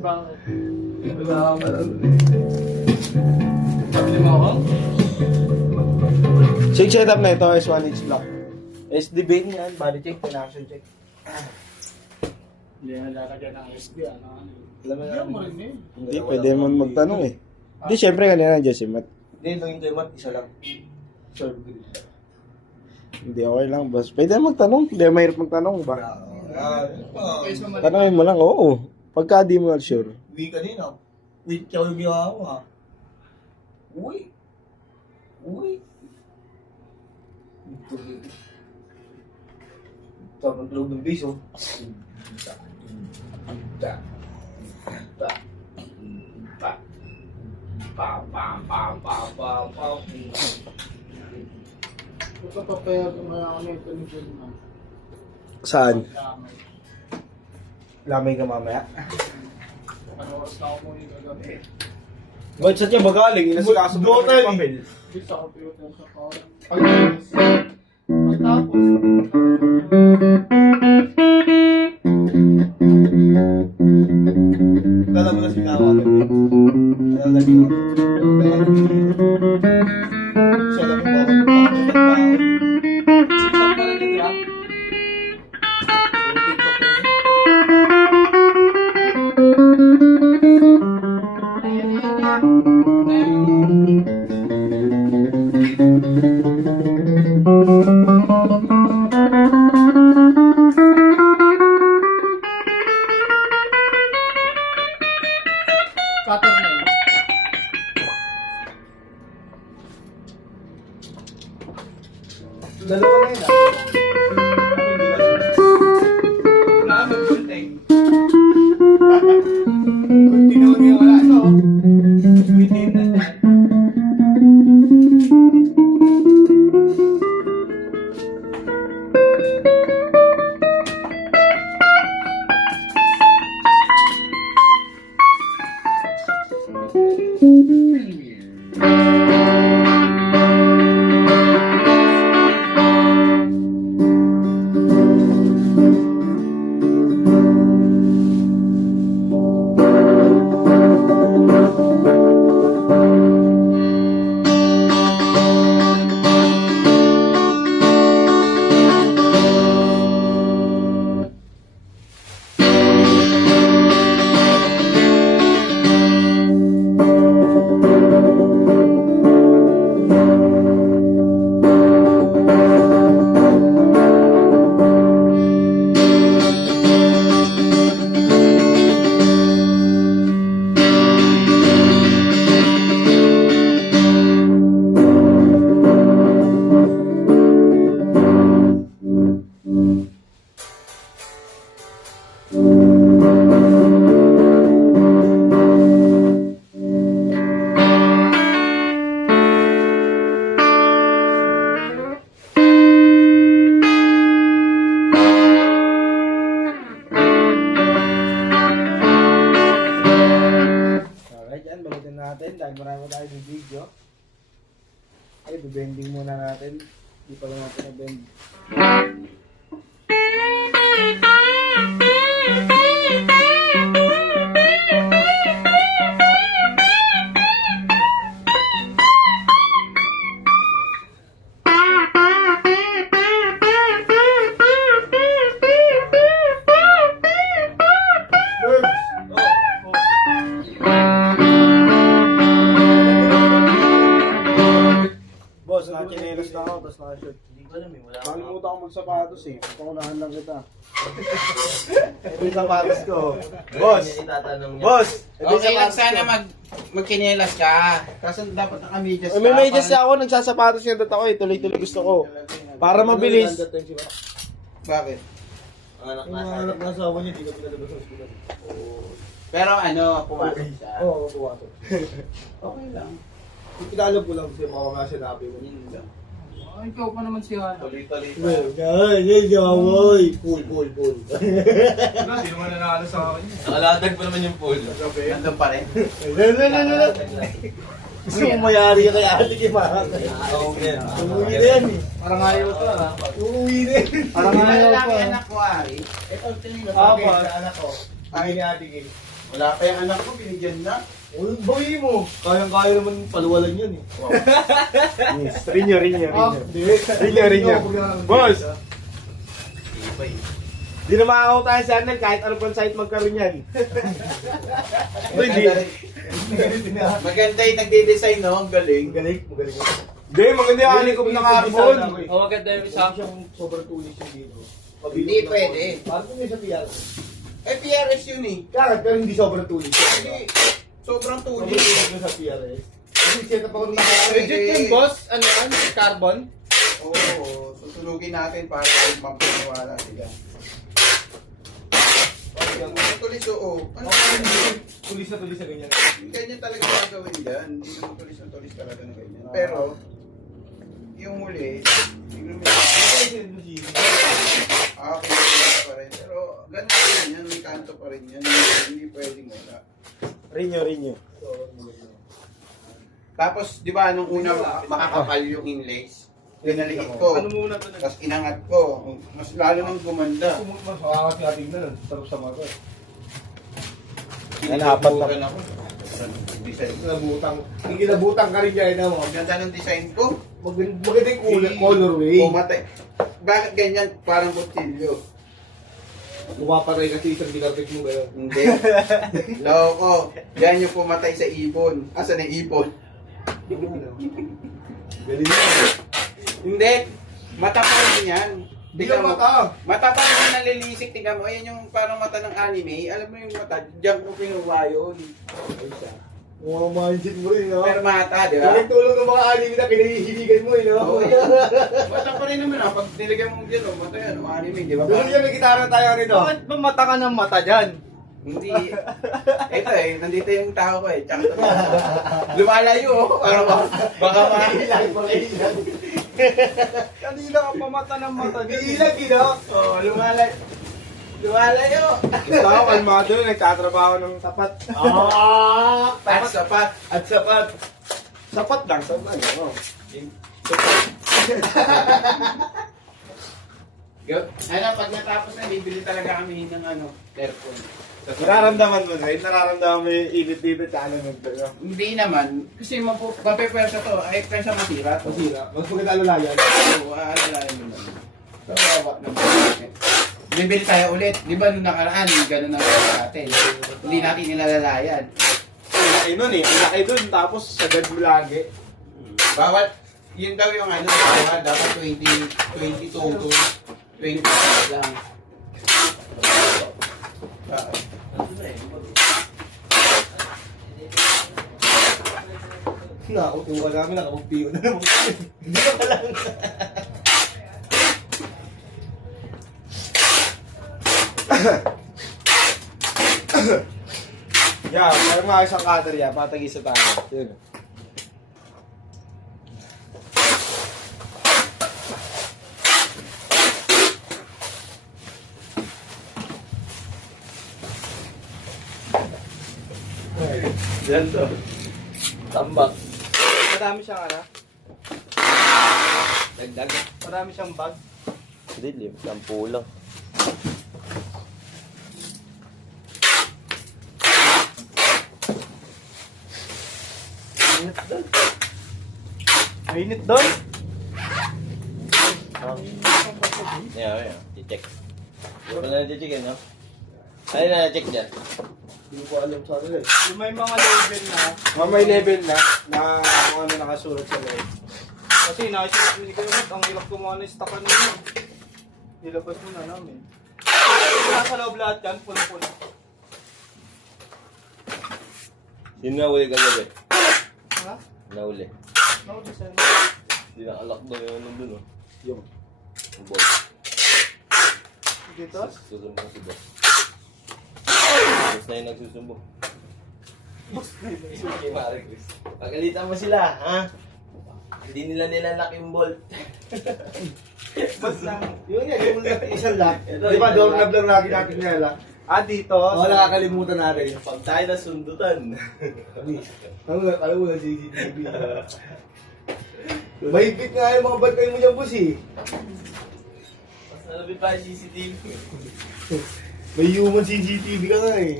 Bakit? Wala ka pala. Sabi mo ako? Check setup na ito is 1H block. SD bin yan, body check, connection check. Hindi na lalagyan ng SD, ano? Alam mo Hindi mo rin eh. Hindi, pwede mo magtanong eh. Hindi, syempre kanina nandiyan si Matt. Hindi, nung hindi mat, isa lang. Sure. Hindi, okay lang, boss. Pwede magtanong, hindi mahirap magtanong ba? Okay, so mali. Tanongin mo lang, oo. Pagka di mo sure. Uwi kanina. Uwi, kaya yung ginawa ko ha. Uwi. Uwi. Tapos ang loob ng base, oh. Ito papayag mo lang kami ito ni Gilman. Saan? Lamay. Lamay ka mamaya. Ano oras na ako muna yung gagabi? Ba't saan niya magaling? Inasikaso mo naman yung papel. Hindi sa computer sa phone. Pagtapos. Kala mo na sinawa ka din. Alam na din ako. Siya lang po ako. Saan pa rin niya? Cutter na yun. Dalawa na yun ah. Wala kami bulting. Bulting naman yung wala, no? Bulting na yan. Alright, yan. Balitin natin. Dahil marami tayo ng video. Ay, bibending muna natin. Hindi pa lang natin na-bend. Boss, nakachinelos na ako, tapos naka-shirt. Hindi ko alam eh. Wala akong Nakalimutan ko magsapatos eh. Pakunahan lang kita. Ito yung sapatos ko. Boss! itatanong niya. Boss! Ito yung Okay lang sapatos sana ko. magkinelas ka. Kaso dapat naka-medyas ka. May medyas ako, nagsasapatos yung data ko eh. Tuloy-tuloy gusto ko. Para mabilis. Bakit? Ang anak na asawa niya, di ka pinalabas sa hospital. Pero ano, pumasok siya. Oo, pumasok. Okay lang. Pinalab ko lang kasi mga sinabi mo. Yun lang. Oh, ikaw pa naman si Hana. Tuloy-tuloy pa. Pool. Hindi naman nanalo sa akin. Nakalatag pa naman yung pool. Nandun pa rin. Gusto mo mayari ka kay ate kay Mara. Oo, yan. Umuwi na yan eh. Parang ayaw to ah. Umuwi na yan. Parang Hindi ayaw lalaki to. anak ko Ari. Ito, tingin ko. Sa anak ko. Ay ni ate kay. Wala pa yung anak ko, binigyan na. Uy, boy mo. Kayang-kaya naman paluwalan yan eh. Wow. Yes. Rinyo. Rinyo. Boss! Iba eh. Di na makakaw tayo sa channel kahit ano pang site magkaroon yan. Uy, di. Maganda yung nagde-design, no? Ang galing. Magaling. Di, maganda yung alikop ng carbon. Oo, maganda yung isa. Sobrang tulis yung dito. Hindi pwede. Paano kung may sa PR? Eh, PRS yun eh. Karat, pero hindi sobrang tulis. Hindi. Sobrang Sobrang tulis. tulis yung sa PRS. Kasi set up ako ng nakaraan. Legit yun, boss? Ano yan? Carbon? Oo, susunugin natin para mapaniwala sila. Yung tulis, oo. Ano Tulis na ganyan. ganyan talaga gagawin dyan. Hindi naman tulis na tulis talaga na ganyan. Pero, yung huli, tignan mo yun. Okay pa rin. Pero, ganun pa rin yan. May kanto pa rin yan. Hindi pwedeng wala. Rinyo. Tapos, di ba, nung una makakapal yung inlays, pinaliit ko. Ano muna to? Tapos inangat ko. Mas lalo nang gumanda. Mas makakas nga tingnan. Sarap sa mata. Yan, apat na. Sinubukan ako. Design. Kinabutang ka rin dyan mo. Ang ganda ng design ko. Maganda yung colorway. Pumatay. Bakit ganyan? Parang kutsilyo. Lumaparay kasi isang ginapit mo gano'n. Hindi. Loko. Yan yung pumatay sa ibon. Asa na yung ibon? Galing mo. Hindi. Mata pa rin yan. Hindi Tingnan ka mo. mata. Mata pa rin nalilisik. Tingnan mo. Ayan yung parang mata ng anime. Alam mo yung mata. Diyan ko pinuha yun. Mga mindset mo rin, no? Pero mata, di ba? Yung tulong ng mga anime na kinahihiligan mo, no? Oo. Mata pa rin naman. Pag nilagyan mo dyan, mata yan. Anime, di ba? Pero yan, may gitara tayo rito. Bakit ba mata ka ng mata dyan? Hindi. Ito eh, nandito yung tao ko eh. Tsaka ito. Lumalayo oh. Para baka Ilag. Kanina ka pa mata ng mata dyan. Ilag, no? Oh, lumalayo. Lumalayo. Gusto ako kalmado, nagtatrabaho ng tapat. At sapat. At sapat. Sapat lang, sapat. Oh. Ano, pag natapos na, bibili talaga kami ng aircon. Nararamdaman mo na, nararamdaman mo yung init dito sa ano nito. Hindi naman, kasi mapipwersa to, ay pwersa masira to. Masira. Mas maganda alalayan. Oo, aalalayan mo naman. So, wawak naman. Bibili tayo ulit. Di ba nung nakaraan, gano'n ang sa atin. Hindi natin nilalalayan. Ang laki nun eh, ang laki dun, tapos sagad mo lagi. Bawat, yun daw yung dapat 22 to 20 lang. Nakutuwa namin, nakapagpiyo na naman. Hindi ka pa lang. Yeah, parang mga isang cutter yan, patagi sa tayo. Yun. Yan to. Tambak. Marami siyang ano? Dagdag. Marami siyang bag. Hindi, 10 lang. Mainit doon. Mainit doon? Yeah. I-check. Wala na i-check yan, no? Ano na na-check dyan? Hindi ko alam sa ano eh. Yung may mga label na. May level na kung ano nakasulat sa loob. Kasi nakisilat ni Kuya, ang hirap kumuha ng stockan nyo. Nilabas mo na namin. Nasa loob lahat yan, puno-puno. Sino nahuli ka gabi? Ha? Nahuli. No, design. Hindi nakalak daw yung ano dun, oh. Yung. Ang boss. Dito? Susumbong si boss. Boss na yung nagsusumbong. Sige, pare Chris. Pagalitan mo sila, ha? Hindi nila nilalak yung bolt. Bas lang. Yun yan, yung isang lock. Ito, Di ba, isang door lock. knob lang lagi natin nila. Dito. Oo, nakakalimutan natin. Pag tayo na sundutan. Alam mo na CCTV. Mahigpit nga yung mga bantay mo dyan, boss eh. Mas nalapit pa yung CCTV. May human CCTV ka nga eh.